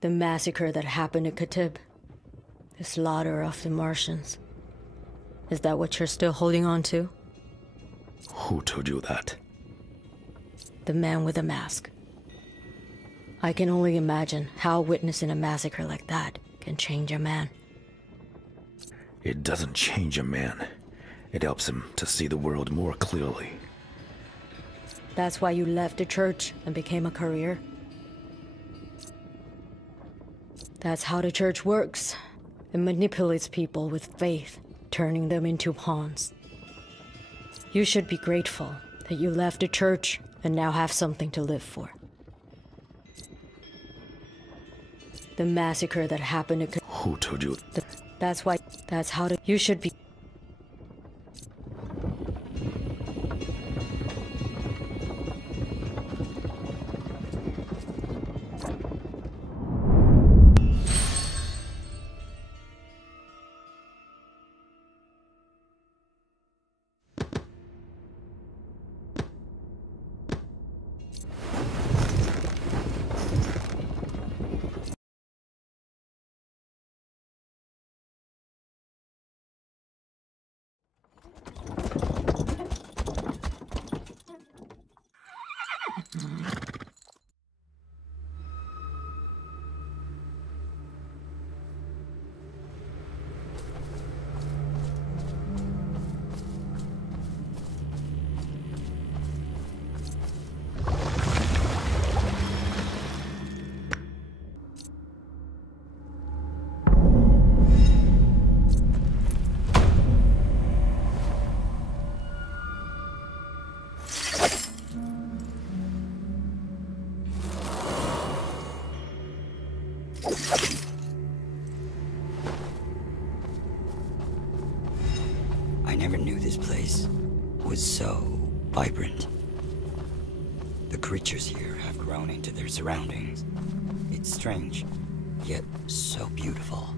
The massacre that happened at KATIB. The slaughter of the Martians. Is that what you're still holding on to? Who told you that? The man with the mask. I can only imagine how witnessing a massacre like that can change a man. It doesn't change a man. It helps him to see the world more clearly. That's why you left the church and became a courier? That's how the church works. It manipulates people with faith, turning them into pawns. You should be grateful that you left the church and now have something to live for. The massacre that happened at Who told you? That's how you should be. I never knew this place was so vibrant. The creatures here have grown into their surroundings. It's strange, yet so beautiful.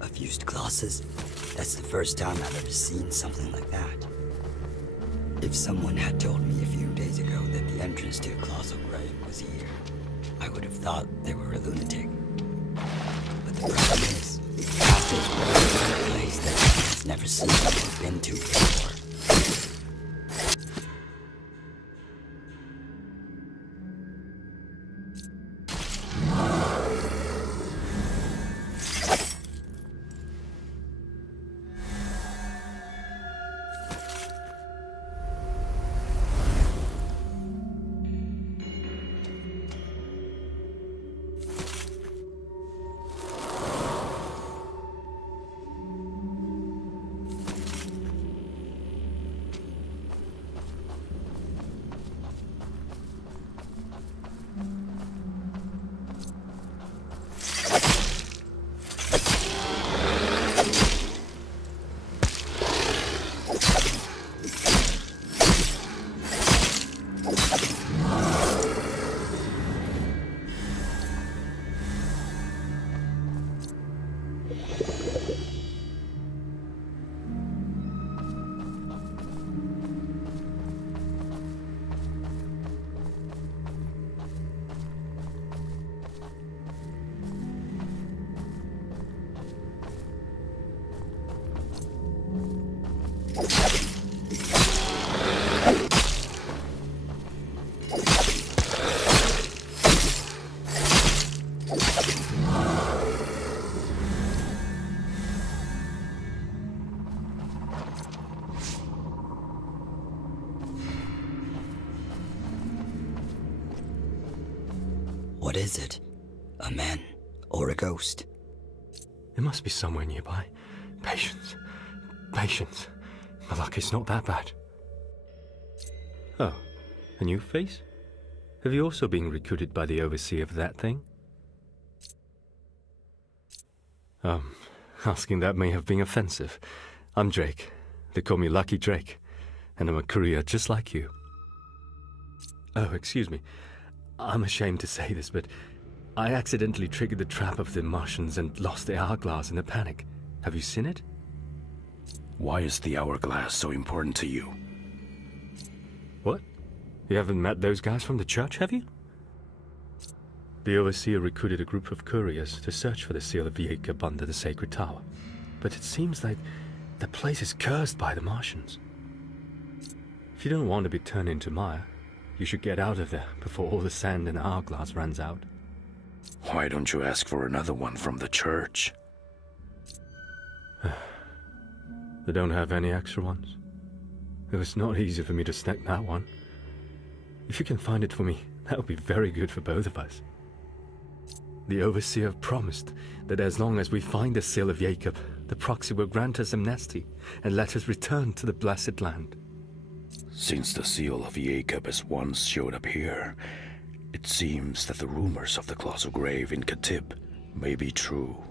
A fused glosses. That's the first time I've ever seen something like that. If someone had told me a few days ago that the entrance to Colossal Grave was here, I would have thought they were a lunatic. But the problem is, half this place is a place that I've never seen or been to before. What is it? A man or a ghost? It must be somewhere nearby. Patience. Patience. My luck is not that bad. Oh, a new face? Have you also been recruited by the overseer of that thing? Asking that may have been offensive. I'm Drake. They call me Lucky Drake. And I'm a courier just like you. Oh, excuse me. I'm ashamed to say this, but I accidentally triggered the trap of the Martians and lost the hourglass in a panic. Have you seen it? Why is the hourglass so important to you? What? You haven't met those guys from the church, have you? The overseer recruited a group of couriers to search for the seal of Jacob under the sacred tower. But it seems like the place is cursed by the Martians. If you don't want to be turned into mire, you should get out of there before all the sand in the hourglass runs out. Why don't you ask for another one from the church? They don't have any extra ones. It was not easy for me to snag that one. If you can find it for me, that would be very good for both of us. The overseer promised that as long as we find the seal of Jacob, the proxy will grant us amnesty and let us return to the blessed land. Since the seal of Jacob has once showed up here, it seems that the rumors of the colossal grave in KATIB may be true.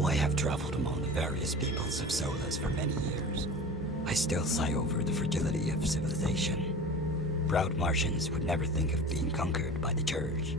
Although I have traveled among the various peoples of Solas for many years, I still sigh over the fragility of civilization. Proud Martians would never think of being conquered by the Church.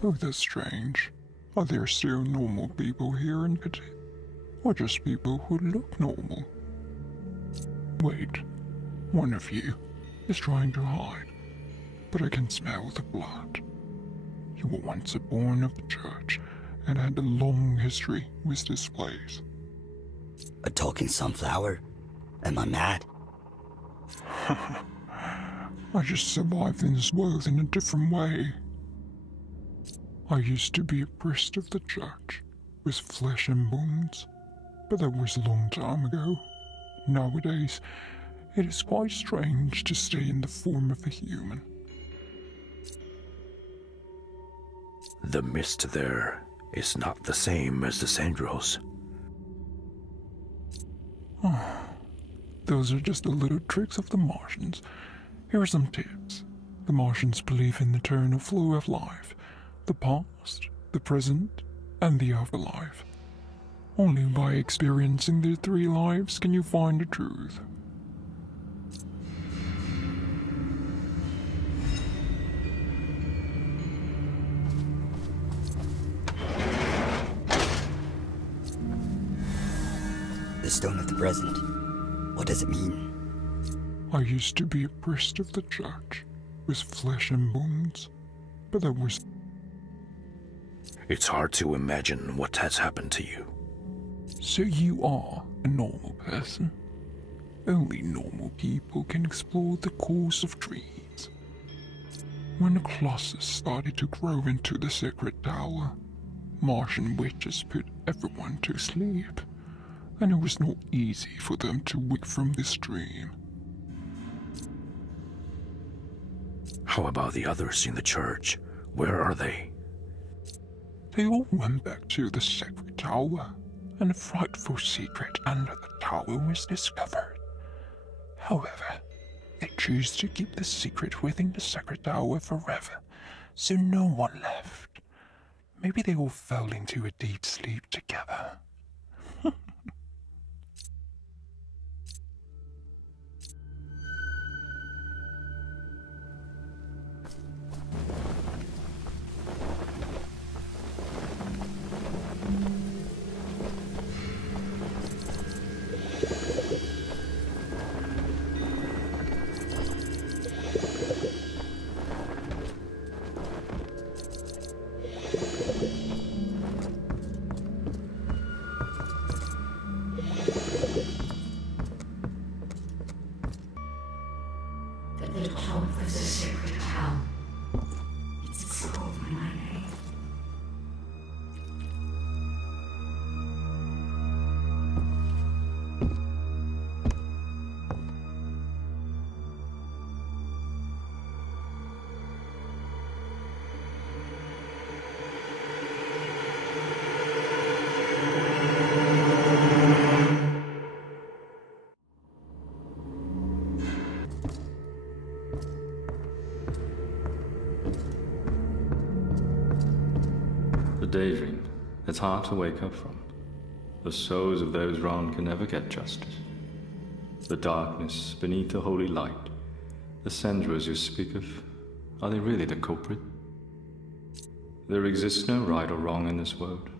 Oh, that's strange. Are there still normal people here in KATIB? Or just people who look normal? Wait, one of you is trying to hide, but I can smell the blood. You were once a born of the church and had a long history with this place. A talking sunflower? Am I mad? I just survived in this world in a different way. I used to be a priest of the church, with flesh and bones, but that was a long time ago. Nowadays, it is quite strange to stay in the form of a human. The mist there is not the same as the Sandros. Those are just the little tricks of the Martians. Here are some tips. The Martians believe in the eternal flow of life, the past, the present, and the afterlife. Only by experiencing the three lives can you find the truth. The stone of the present. What does it mean? I used to be a priest of the church, with flesh and bones, but that was... It's hard to imagine what has happened to you. So you are a normal person? Only normal people can explore the course of dreams. When the Colossus started to grow into the sacred tower, Martian witches put everyone to sleep, and it was not easy for them to wake from this dream. How about the others in the church? Where are they? They all went back to the sacred tower, and a frightful secret under the tower was discovered. However, they choose to keep the secret within the sacred tower forever, so no one left. Maybe they all fell into a deep sleep together. The top of the sacred tower. It's called my name. Daydream. It's hard to wake up from. The souls of those wronged can never get justice. The darkness beneath the holy light, the Sandros you speak of, are they really the culprit? There exists no right or wrong in this world.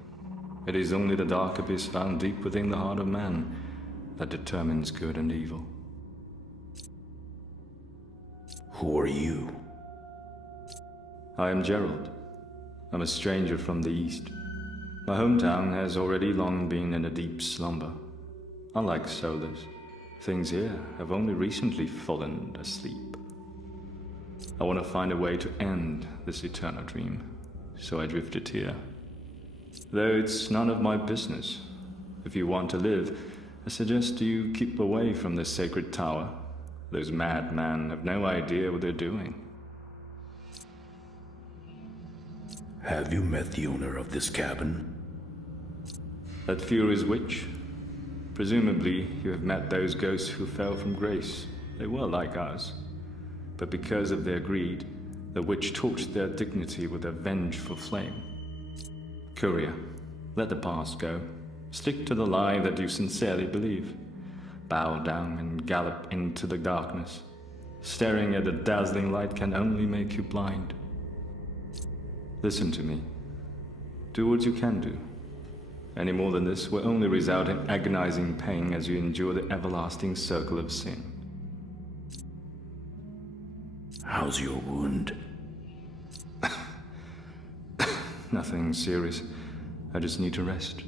It is only the dark abyss found deep within the heart of man that determines good and evil. Who are you? I am Gerald. I'm a stranger from the east. My hometown has already long been in a deep slumber. Unlike Solus, things here have only recently fallen asleep. I want to find a way to end this eternal dream, so I drifted here. Though it's none of my business. If you want to live, I suggest you keep away from this sacred tower. Those madmen have no idea what they're doing. Have you met the owner of this cabin? That Fury's witch? Presumably, you have met those ghosts who fell from grace. They were like us. But because of their greed, the witch torched their dignity with a vengeful flame. Courier, let the past go. Stick to the lie that you sincerely believe. Bow down and gallop into the darkness. Staring at the dazzling light can only make you blind. Listen to me. Do what you can do. Any more than this will only result in agonizing pain as you endure the everlasting circle of sin. How's your wound? Nothing serious. I just need to rest.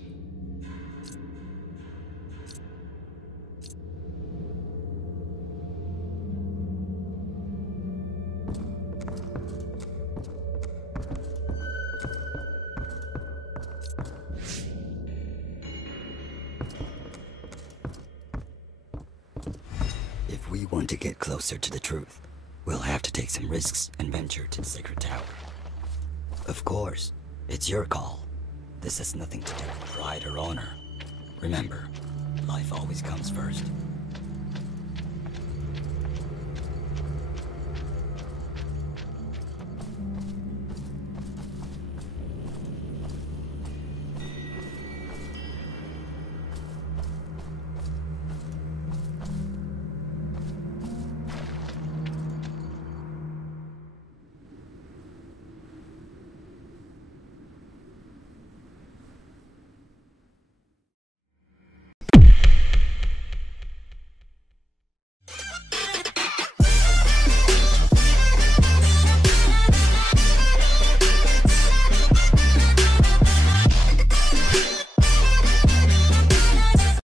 If we want to get closer to the truth, we'll have to take some risks and venture to the Sacred Tower. Of course, it's your call. This has nothing to do with pride or honor. Remember, life always comes first.